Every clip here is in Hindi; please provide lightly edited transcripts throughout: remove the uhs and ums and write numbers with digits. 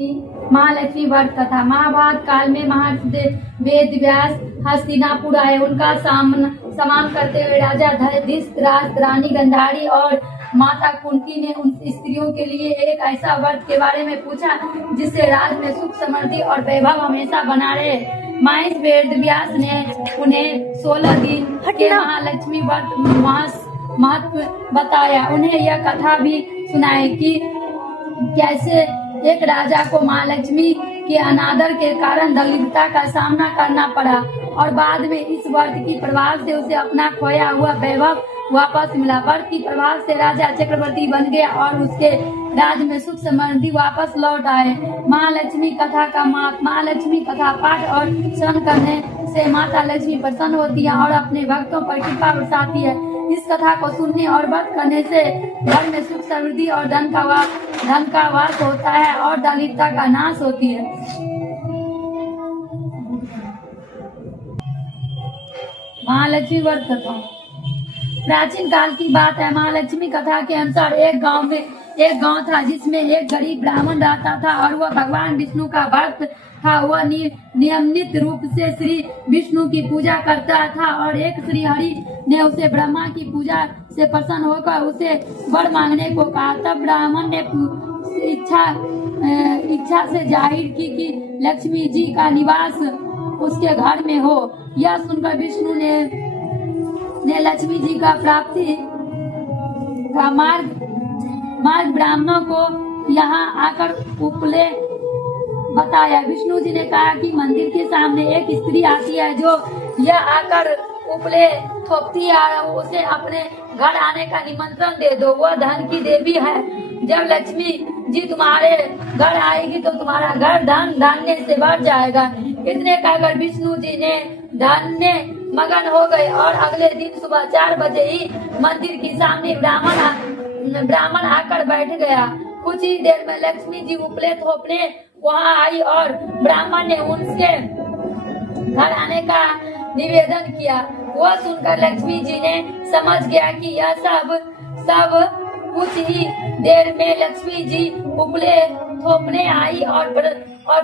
महालक्ष्मी व्रत कथा। महाभारत काल में महर्षि वेद व्यास हस्तिनापुर आए। उनका सम्मान करते हुए राजा धृतराष्ट्र, रानी गांधारी और माता कुंती ने उन स्त्रियों के लिए एक ऐसा व्रत के बारे में पूछा जिससे राज में सुख, समृद्धि और वैभव हमेशा बना रहे। महर्षि वेद व्यास ने उन्हें 16 दिन के महालक्ष्मी व्रत महत्व बताया। उन्हें यह कथा भी सुनाई कि कैसे एक राजा को महालक्ष्मी के अनादर के कारण दरिद्रता का सामना करना पड़ा और बाद में इस व्रत की प्रभाव से उसे अपना खोया हुआ वैभव वापस मिला। व्रत की प्रभाव से राजा चक्रवर्ती बन गया और उसके राज में सुख समृद्धि वापस लौट आए। महालक्ष्मी कथा का महत्व। महालक्ष्मी कथा पाठ और श्रवण करने से माता लक्ष्मी प्रसन्न होती है और अपने भक्तों पर कृपा बरसाती है। इस कथा को सुनने और व्रत करने से घर में सुख समृद्धि और धन का वास होता है और दरिद्रता का नाश होती है। महालक्ष्मी व्रत कथा प्राचीन काल की बात है। महालक्ष्मी कथा के अनुसार एक गांव था जिसमें एक गरीब ब्राह्मण रहता था और वह भगवान विष्णु का भक्त था। वह नियमित रूप से श्री विष्णु की पूजा करता था और एक श्री हरि ने उसे ब्रह्मा की पूजा से प्रसन्न होकर उसे वर मांगने को कहा। तब ब्राह्मण ने इच्छा से जाहिर की कि लक्ष्मी जी का निवास उसके घर में हो। यह सुनकर विष्णु ने लक्ष्मी जी का प्राप्ति का मार्ग ब्राह्मणों को यहाँ आकर उपले बताया। विष्णु जी ने कहा कि मंदिर के सामने एक स्त्री आती है जो यह आकर उपले थोपती है, उसे अपने घर आने का निमंत्रण दे दो। वह धन की देवी है। जब लक्ष्मी जी तुम्हारे घर आएगी तो तुम्हारा घर धन धान्य से भर जाएगा। इतने कहकर विष्णु जी ने धन में मगन हो गए और अगले दिन सुबह 4 बजे ही मंदिर के सामने ब्राह्मण आकर बैठ गया। कुछ ही देर में लक्ष्मी जी उपले थोपने वहाँ आई और ब्राह्मण ने उनके घर आने का निवेदन किया। वह सुनकर लक्ष्मी जी ने समझ गया कि यह सब कुछ ही देर में लक्ष्मी जी उपले थोपने आई और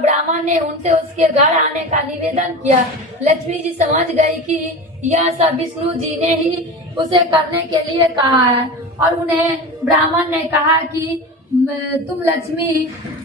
ब्राह्मण ने उनसे उसके घर आने का निवेदन किया। लक्ष्मी जी समझ गई कि यह सब विष्णु जी ने ही उसे करने के लिए कहा है और उन्हें ब्राह्मण ने कहा कि तुम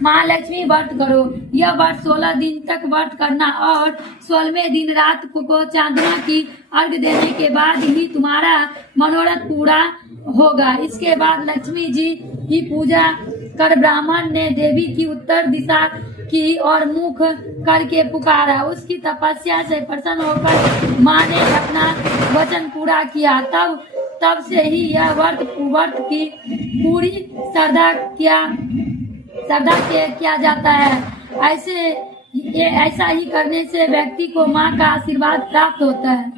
महालक्ष्मी व्रत करो। यह व्रत 16 दिन तक व्रत करना और 16वें दिन रात को चांदना की अर्घ देने के बाद ही तुम्हारा मनोरथ पूरा होगा। इसके बाद लक्ष्मी जी की पूजा कर ब्राह्मण ने देवी की उत्तर दिशा की और मुख करके पुकारा। उसकी तपस्या से प्रसन्न होकर माँ ने अपना वचन पूरा किया। तब से ही यह व्रत की पूरी श्रद्धा किया जाता है। ऐसा ही करने से व्यक्ति को माँ का आशीर्वाद प्राप्त होता है।